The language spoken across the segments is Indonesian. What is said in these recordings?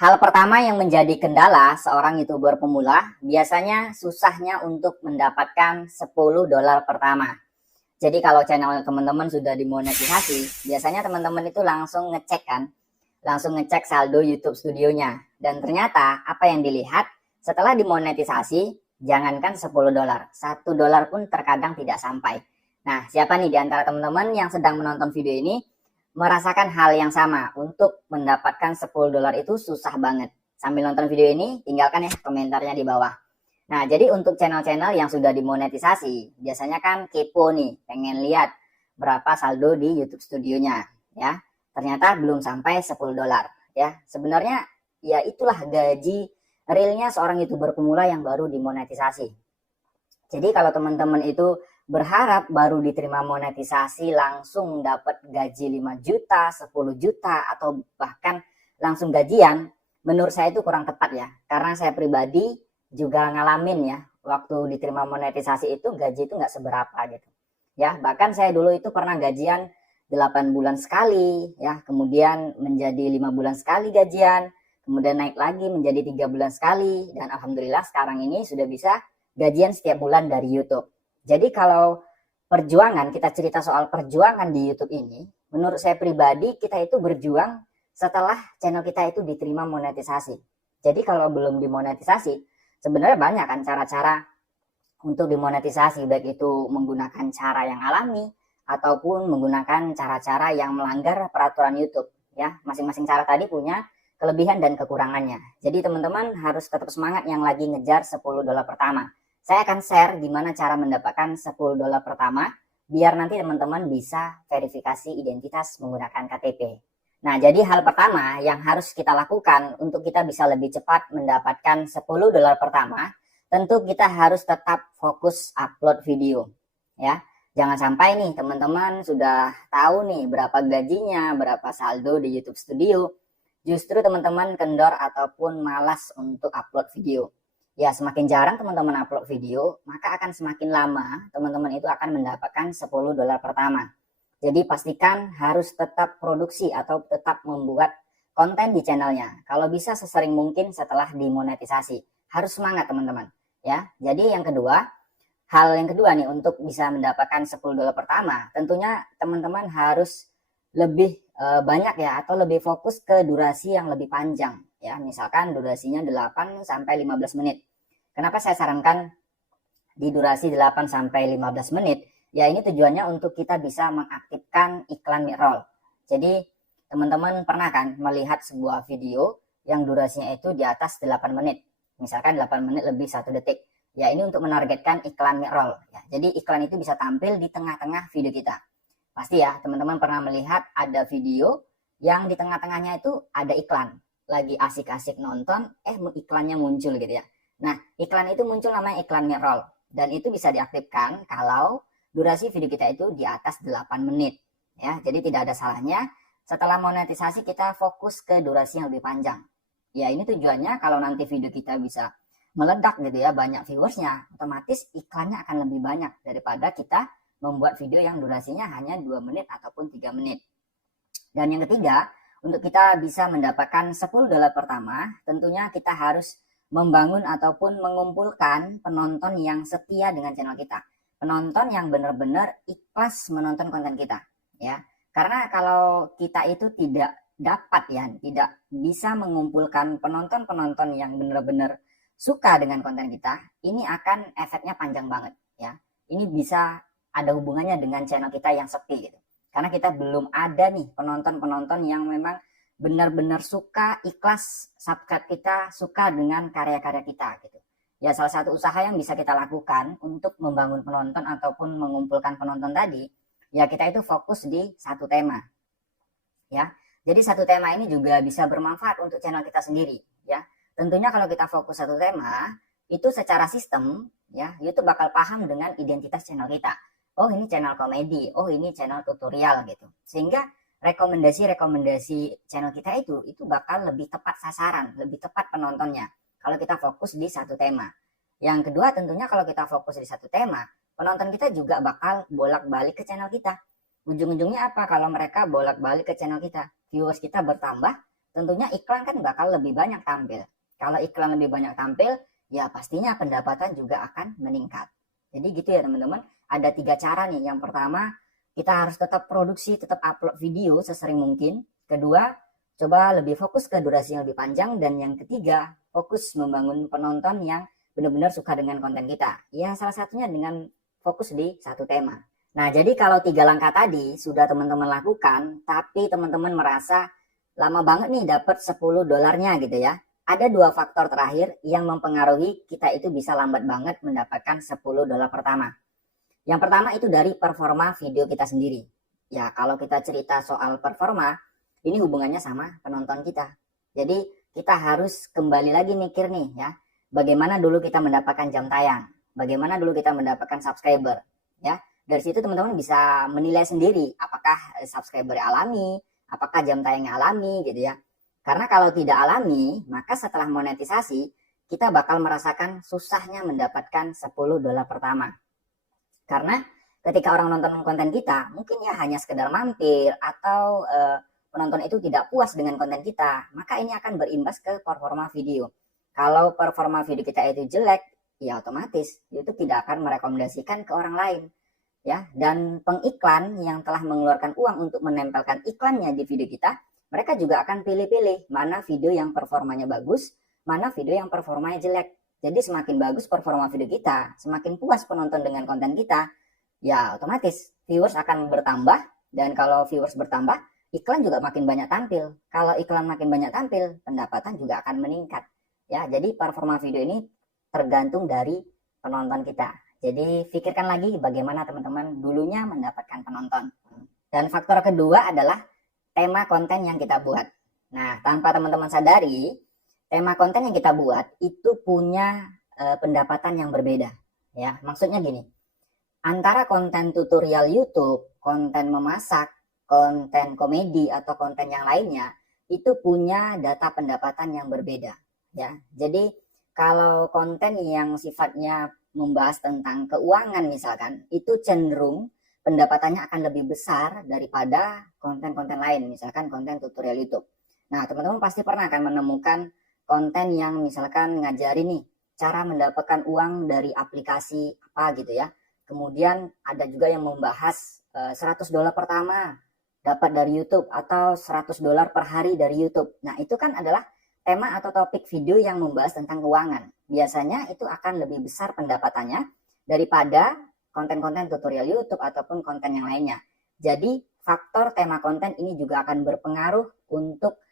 Hal pertama yang menjadi kendala seorang YouTuber pemula biasanya susahnya untuk mendapatkan $10 pertama. Jadi kalau channel teman-teman sudah dimonetisasi, biasanya teman-teman itu langsung ngecek kan, langsung ngecek saldo YouTube Studionya. Dan ternyata apa yang dilihat setelah dimonetisasi, jangankan $10, $1 pun terkadang tidak sampai. Nah, siapa nih di antara teman-teman yang sedang menonton video ini merasakan hal yang sama? Untuk mendapatkan $10 itu susah banget. Sambil nonton video ini, tinggalkan ya komentarnya di bawah. Nah, jadi untuk channel-channel yang sudah dimonetisasi, biasanya kan kepo nih, pengen lihat berapa saldo di YouTube Studionya, ya. Ternyata belum sampai $10, ya. Sebenarnya ya itulah gaji realnya seorang YouTuber pemula yang baru dimonetisasi. Jadi kalau teman-teman itu berharap baru diterima monetisasi langsung dapat gaji 5 juta, 10 juta, atau bahkan langsung gajian, menurut saya itu kurang tepat ya. Karena saya pribadi juga ngalamin ya, waktu diterima monetisasi itu gaji itu nggak seberapa gitu. Ya, bahkan saya dulu itu pernah gajian 8 bulan sekali, ya, kemudian menjadi 5 bulan sekali gajian, kemudian naik lagi menjadi 3 bulan sekali, dan alhamdulillah sekarang ini sudah bisa gajian setiap bulan dari YouTube. Jadi kalau perjuangan, kita cerita soal perjuangan di YouTube ini, menurut saya pribadi kita itu berjuang setelah channel kita itu diterima monetisasi. Jadi kalau belum dimonetisasi, sebenarnya banyak kan cara-cara untuk dimonetisasi, baik itu menggunakan cara yang alami ataupun menggunakan cara-cara yang melanggar peraturan YouTube, ya. Masing-masing cara tadi punya kelebihan dan kekurangannya. Jadi teman-teman harus tetap semangat yang lagi ngejar $10 pertama. Saya akan share gimana cara mendapatkan $10 pertama biar nanti teman-teman bisa verifikasi identitas menggunakan KTP. Nah, jadi hal pertama yang harus kita lakukan untuk kita bisa lebih cepat mendapatkan $10 pertama, tentu kita harus tetap fokus upload video, ya. Jangan sampai nih teman-teman sudah tahu nih berapa gajinya, berapa saldo di YouTube Studio, justru teman-teman kendor ataupun malas untuk upload video. Ya, semakin jarang teman-teman upload video, maka akan semakin lama teman-teman itu akan mendapatkan $10 pertama. Jadi pastikan harus tetap produksi atau tetap membuat konten di channelnya. Kalau bisa sesering mungkin setelah dimonetisasi. Harus semangat teman-teman, ya. Jadi hal yang kedua nih untuk bisa mendapatkan $10 pertama, tentunya teman-teman harus lebih banyak ya, atau lebih fokus ke durasi yang lebih panjang ya. Misalkan durasinya 8 sampai 15 menit. Kenapa saya sarankan di durasi 8 sampai 15 menit? Ya, ini tujuannya untuk kita bisa mengaktifkan iklan mid-roll. Jadi teman-teman pernah kan melihat sebuah video yang durasinya itu di atas 8 menit. Misalkan 8 menit lebih 1 detik. Ya, ini untuk menargetkan iklan mid-roll ya. Jadi iklan itu bisa tampil di tengah-tengah video kita. Pasti ya teman-teman pernah melihat ada video yang di tengah-tengahnya itu ada iklan. Lagi asik-asik nonton, iklannya muncul gitu ya. Nah, iklan itu muncul namanya iklan mid-roll. Dan itu bisa diaktifkan kalau durasi video kita itu di atas 8 menit. Ya, jadi tidak ada salahnya setelah monetisasi kita fokus ke durasi yang lebih panjang. Ya, ini tujuannya kalau nanti video kita bisa meledak gitu ya, banyak viewersnya, otomatis iklannya akan lebih banyak daripada kita membuat video yang durasinya hanya 2 menit ataupun 3 menit. Dan yang ketiga, untuk kita bisa mendapatkan $10 pertama, tentunya kita harus membangun ataupun mengumpulkan penonton yang setia dengan channel kita. Penonton yang benar-benar ikhlas menonton konten kita, ya. Karena kalau kita itu tidak dapat ya, tidak bisa mengumpulkan penonton-penonton yang benar-benar suka dengan konten kita, ini akan efeknya panjang banget ya. Ini bisa ada hubungannya dengan channel kita yang sepi gitu. Karena kita belum ada nih penonton-penonton yang memang benar-benar suka, ikhlas subscribe kita, suka dengan karya-karya kita gitu. Ya, salah satu usaha yang bisa kita lakukan untuk membangun penonton ataupun mengumpulkan penonton tadi, ya kita itu fokus di satu tema. Ya. Jadi satu tema ini juga bisa bermanfaat untuk channel kita sendiri ya. Tentunya kalau kita fokus satu tema, itu secara sistem ya, YouTube bakal paham dengan identitas channel kita. Oh, ini channel komedi, oh ini channel tutorial gitu. Sehingga rekomendasi channel kita itu bakal lebih tepat sasaran, lebih tepat penontonnya kalau kita fokus di satu tema. Yang kedua, tentunya kalau kita fokus di satu tema, penonton kita juga bakal bolak-balik ke channel kita. Ujung-ujungnya apa? Kalau mereka bolak-balik ke channel kita, viewers kita bertambah, tentunya iklan kan bakal lebih banyak tampil. Kalau iklan lebih banyak tampil, ya pastinya pendapatan juga akan meningkat. Jadi gitu ya teman-teman, ada 3 cara nih. Yang pertama, kita harus tetap produksi, tetap upload video sesering mungkin. Kedua, coba lebih fokus ke durasi yang lebih panjang. Dan yang ketiga, fokus membangun penonton yang benar-benar suka dengan konten kita. Ya salah satunya dengan fokus di satu tema. Nah jadi kalau 3 langkah tadi sudah teman-teman lakukan, tapi teman-teman merasa lama banget nih dapat 10 dolarnya gitu ya. Ada 2 faktor terakhir yang mempengaruhi kita itu bisa lambat banget mendapatkan 10 dolar pertama. Yang pertama itu dari performa video kita sendiri. Ya kalau kita cerita soal performa, ini hubungannya sama penonton kita. Jadi kita harus kembali lagi mikir nih ya, bagaimana dulu kita mendapatkan jam tayang, bagaimana dulu kita mendapatkan subscriber ya. Dari situ teman-teman bisa menilai sendiri apakah subscriber alami, apakah jam tayangnya alami gitu ya. Karena kalau tidak alami, maka setelah monetisasi, kita bakal merasakan susahnya mendapatkan 10 dolar pertama. Karena ketika orang nonton konten kita, mungkin ya hanya sekedar mampir atau penonton itu tidak puas dengan konten kita, maka ini akan berimbas ke performa video. Kalau performa video kita itu jelek, ya otomatis YouTube tidak akan merekomendasikan ke orang lain. Ya, dan pengiklan yang telah mengeluarkan uang untuk menempelkan iklannya di video kita, mereka juga akan pilih-pilih mana video yang performanya bagus, mana video yang performanya jelek. Jadi semakin bagus performa video kita, semakin puas penonton dengan konten kita, ya otomatis viewers akan bertambah. Dan kalau viewers bertambah, iklan juga makin banyak tampil. Kalau iklan makin banyak tampil, pendapatan juga akan meningkat. Ya, jadi performa video ini tergantung dari penonton kita. Jadi pikirkan lagi bagaimana teman-teman dulunya mendapatkan penonton. Dan faktor kedua adalah tema konten yang kita buat. Nah, tanpa teman-teman sadari, tema konten yang kita buat itu punya pendapatan yang berbeda. Ya, maksudnya gini, antara konten tutorial YouTube, konten memasak, konten komedi atau konten yang lainnya, itu punya data pendapatan yang berbeda. Ya, jadi kalau konten yang sifatnya membahas tentang keuangan misalkan, itu cenderung pendapatannya akan lebih besar daripada konten-konten lain, misalkan konten tutorial YouTube. Nah, teman-teman pasti pernah akan menemukan konten yang misalkan ngajarin nih cara mendapatkan uang dari aplikasi apa gitu ya. Kemudian ada juga yang membahas 100 dolar pertama dapat dari YouTube atau 100 dolar per hari dari YouTube. Nah, itu kan adalah tema atau topik video yang membahas tentang keuangan. Biasanya itu akan lebih besar pendapatannya daripada konten-konten tutorial YouTube ataupun konten yang lainnya. Jadi faktor tema konten ini juga akan berpengaruh untuk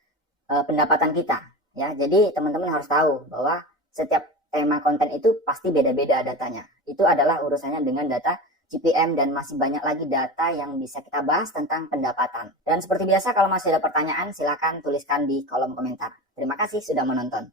pendapatan kita. Ya, jadi teman-teman harus tahu bahwa setiap tema konten itu pasti beda-beda datanya. Itu adalah urusannya dengan data GPM dan masih banyak lagi data yang bisa kita bahas tentang pendapatan. Dan seperti biasa kalau masih ada pertanyaan silakan tuliskan di kolom komentar. Terima kasih sudah menonton.